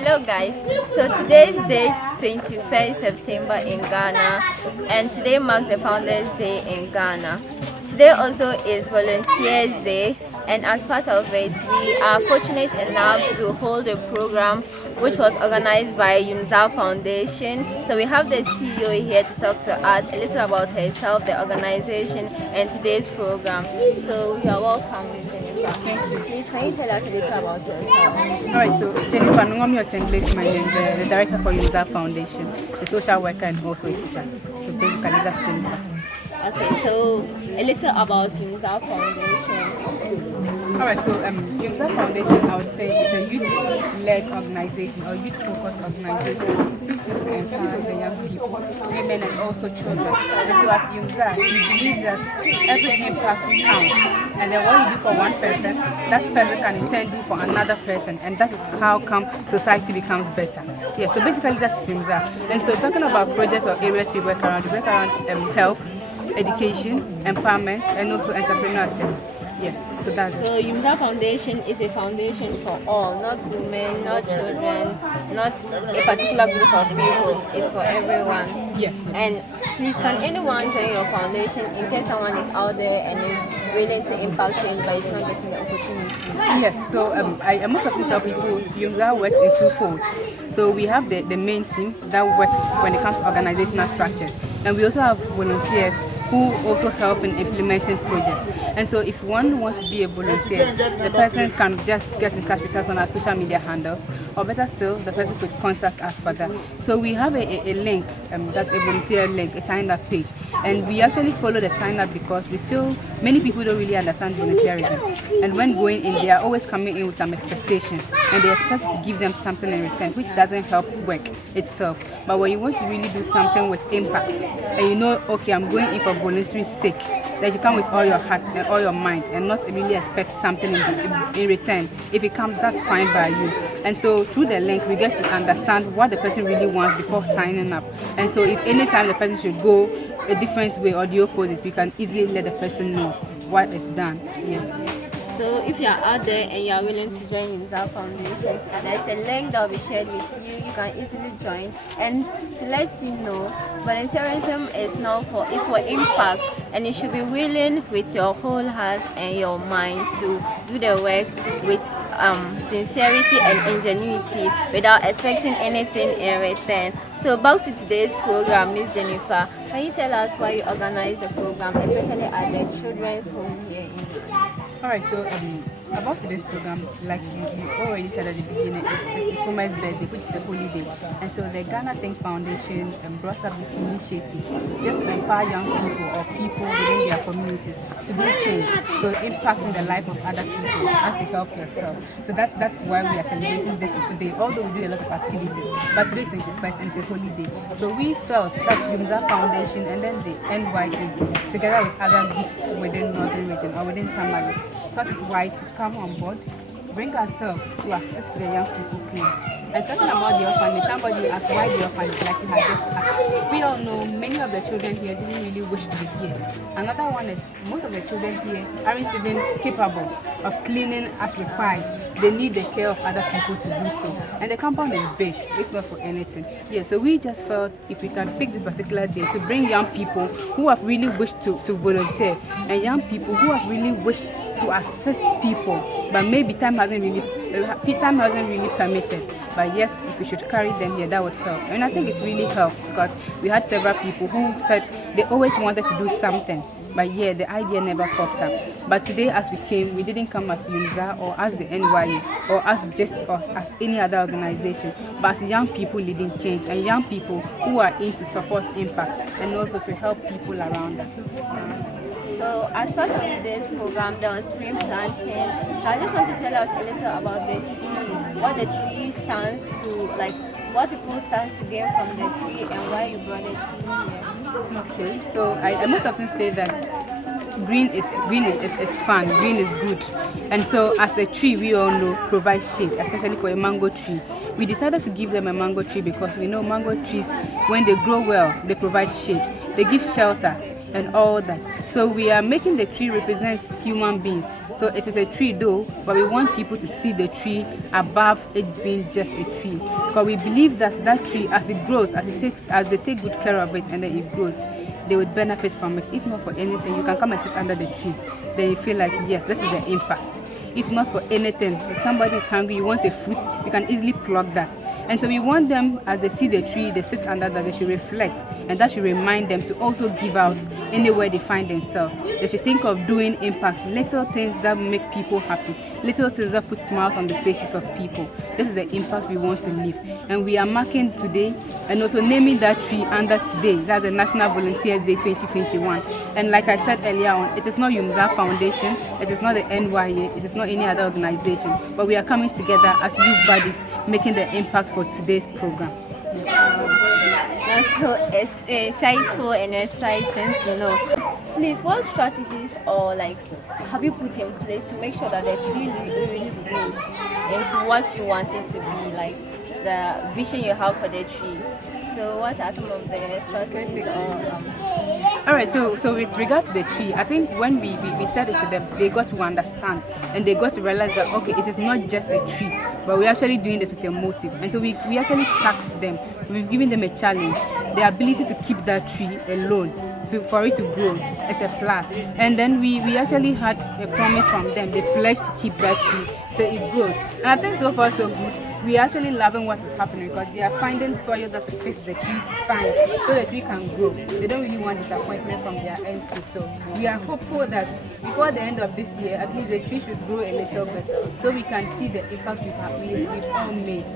Hello guys, so today's day is 21st September in Ghana, and today marks the Founders Day in Ghana. Today also is Volunteers Day, and as part of it we are fortunate enough to hold a program which was organized by Yumzaa Foundation. So we have the CEO here to talk to us a little about herself, the organization, and today's program. So you are welcome, Ms. Jennifer. Thank you. Please, can you tell us a little about yourself? Alright, so Jennifer Nkrumah, my name, the director for Yumzaa Foundation, a social worker and also a teacher. So basically that's Jennifer. Okay, so a little about Yumzaa Foundation. Alright, so Yumzaa Foundation, I would say, is a youth-led organization or youth-focused organization which is to empower the young people, women and also children. And so at Yumzaa, we believe that every impact counts. And then what you do for one person, that person can in turn do for another person. And that is how come society becomes better. Yeah, so basically that's Yumzaa. And so talking about projects or areas we work around health, education, empowerment, and also entrepreneurship. Yeah, so that's it. So Yumzaa Foundation is a foundation for all, not women, not children, not a particular group of people. It's for everyone. Yes. And please, can anyone join your foundation in case someone is out there and is willing to impact change but is not getting the opportunity? Yes, so I most often tell people Yumzaa works in two folds. So we have the main team that works when it comes to organizational structures, and we also have volunteers who also help in implementing projects. And so if one wants to be a volunteer, the person can just get in touch with us on our social media handles, or better still, the person could contact us for that. So we have a link, that's a volunteer link, a sign-up page. And we actually follow the sign-up because we feel many people don't really understand volunteerism. And when going in, they are always coming in with some expectations, and they expect to give them something in return, which doesn't help work itself. But when you want to really do something with impact, and you know, okay, I'm going in for voluntary sake, that you come with all your heart and all your mind and not really expect something in return. If it comes, that's fine by you. And so through the link, we get to understand what the person really wants before signing up. And so if any time the person should go a different way or the opposite, we can easily let the person know what is done. Yeah. So if you are out there and you are willing to join Yumzaa Foundation, there's a link that will be shared with you. You can easily join. And to let you know, volunteerism is for impact, and you should be willing with your whole heart and your mind to do the work with sincerity and ingenuity without expecting anything in return. So back to today's program, Ms. Jennifer, can you tell us why you organize the program, especially at the children's home here in Ghana? Alright, so about today's program, like you already said at the beginning, it's Nkrumah's birthday, which is a holiday. And so the Ghana Think Foundation brought up this initiative just to empower young people or people within their communities to do change, so impacting the life of other people as you help yourself. So that's why we are celebrating this today, although we do a lot of activities. But today is 21st and it's a holiday. So we felt that Yumzaa Foundation and then the NYA, together with other groups within Northern Region or within Tamale, thought it wise to come on board, bring ourselves to assist the young people clean. And talking about the orphanage, somebody asked why the orphanage, like you had just asked. We all know many of the children here didn't really wish to be here. Another one is most of the children here aren't even capable of cleaning as required. They need the care of other people to do so. And the compound is big, if not for anything. Yeah, so we just felt if we can pick this particular day to bring young people who have really wished to volunteer, and young people who have really wished to assist people, but maybe time hasn't really permitted. But yes, if we should carry them here, that would help. And I think it really helps because we had several people who said they always wanted to do something, but yeah, the idea never popped up. But today, as we came, we didn't come as Yumzaa or as the NYA or as any other organization, but as young people leading change and young people who are in to support impact and also to help people around us. So as part of today's program, there was tree planting. So I just want to tell us a little about the tree, what the tree stands to, like what people stand to gain from the tree and why you brought the tree here. Okay, so I must often say that green is fun, green is good. And so as a tree, we all know provides shade, especially for a mango tree. We decided to give them a mango tree because we know mango trees, when they grow well, they provide shade, they give shelter and all that. So we are making the tree represent human beings So it is a tree though, but we want people to see the tree above it being just a tree. Because we believe that that tree, as it grows, as they take good care of it and then it grows, they would benefit from it. If not for anything, you can come and sit under the tree. Then you feel like, yes, this is the impact. If not for anything, if somebody is hungry, you want a fruit, you can easily pluck that. And so we want them, as they see the tree, they sit under that, they should reflect, and that should remind them to also give out anywhere they find themselves. They should think of doing impact, little things that make people happy, little things that put smiles on the faces of people. This is the impact we want to leave. And we are marking today and also naming that tree under today. That's the National Volunteers Day 2021. And like I said earlier on, it is not Yumzaa Foundation, it is not the NYA, it is not any other organization, but we are coming together as youth bodies, making the impact for today's program. That's so insightful and exciting to know. Please, what strategies or have you put in place to make sure that the tree really grows into what you want it to be, like the vision you have for the tree? So what are some of the strategies All right, so with regards to the tree, I think when we said it to them, they got to understand and they got to realize that, okay, it is not just a tree, but we're actually doing this with a motive. And so we actually tasked them. We've given them a challenge, the ability to keep that tree alone, for it to grow as a plus. And then we actually had a promise from them. They pledged to keep that tree so it grows. And I think so far so good. We are actually loving what is happening because they are finding soil that fits the tree fine so the tree can grow. They don't really want disappointment from their end too. So we are hopeful that before the end of this year, at least the tree should grow a little bit so we can see the impact we've all made.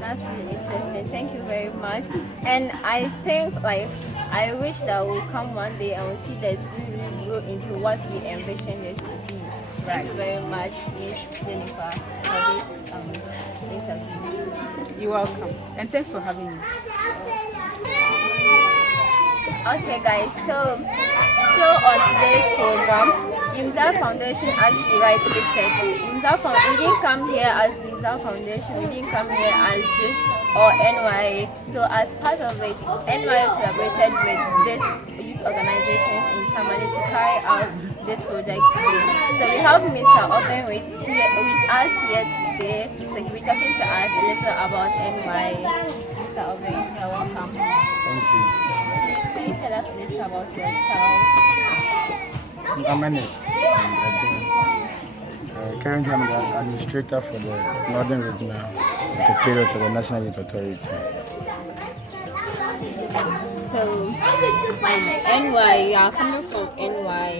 That's really interesting. Thank you very much. And I think I wish that we'll come one day and we'll see that we will grow into what we envision it to be. Thank you very much, Miss Jennifer, for this interview. You're welcome. And thanks for having me. Okay guys, so on today's program, Yumzaa Foundation, as she rightly said, we didn't come here as Yumzaa Foundation, we didn't come here as just or NYA. So as part of it, NYA collaborated with these youth organizations in Tamale to carry out this project today. So we have Mr.Obeng with us here today, so he'll be talking to us a little about NYA. Mr.Obeng, you're welcome. Thank you. Please, can you tell us a little about yourself? I'm Ernest. Currently, I'm the administrator for the Northern Regional Secretariat of the National Youth Authority. So, NY, you are coming from NY.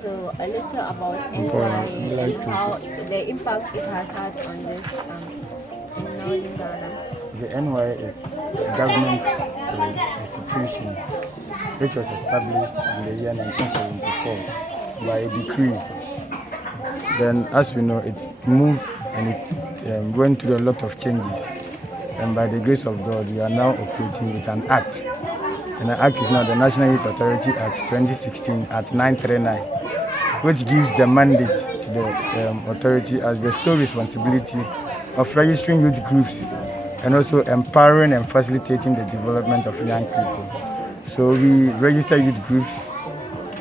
So, a little about NY and how the impact it has had on this in Northern Ghana. The NY is a government institution which was established in the year 1974 by a decree. Then, as we know, it moved and it went through a lot of changes. And by the grace of God, we are now operating with an act. And the act is now the National Youth Authority Act 2016 at 939, which gives the mandate to the authority as the sole responsibility of registering youth groups and also empowering and facilitating the development of young people. So we register youth groups,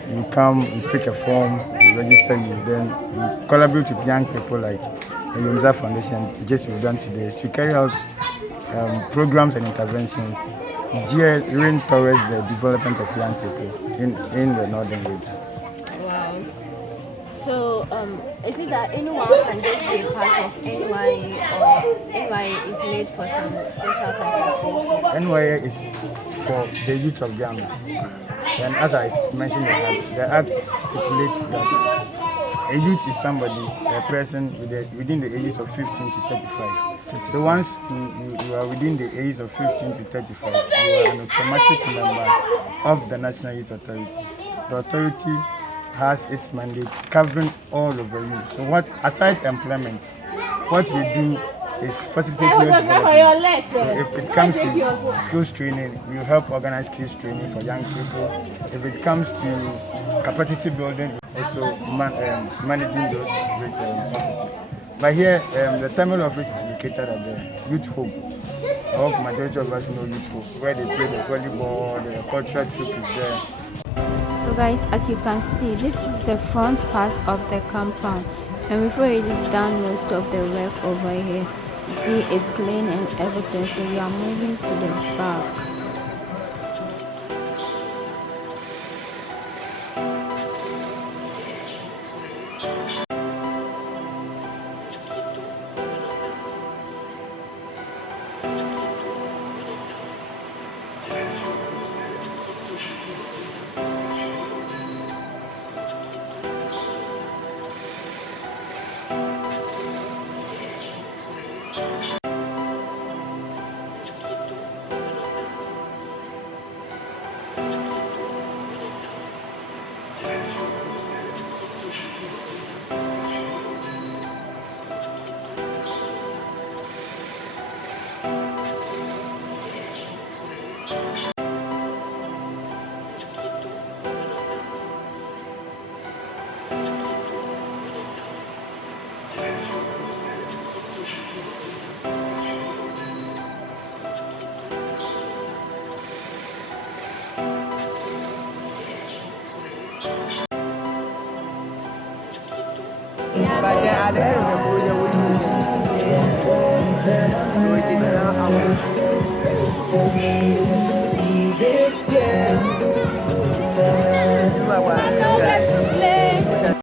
you come, you pick a form, we register you, then we collaborate with young people like the Yumzaa Foundation, just we've done today, to carry out programs and interventions gearing towards the development of young people in the northern region. Wow. So, is it that anyone can just be a part of NYA or NYA is made for some special type of people? NYA is for the youth of Ghana. And as I mentioned, the act stipulates that a youth is somebody, a person within the ages of 15 to 35. So once you are within the age of 15 to 35, you are an automatic member of the National Youth Authority. The authority has its mandate covering all over you. So aside employment, what we do is facilitate your development. So if it comes to skills training, we help organize skills training for young people. If it comes to capacity building, also managing those offices. But here, the terminal office is located at the Youth Home. I hope majority of us know Youth Home, where they play the volleyball, the cultural trip is there. So guys, as you can see, this is the front part of the compound, and we've already done most of the work over here. You see it's clean and everything, so we are moving to the back. But then at the end of the project, we do so it is now our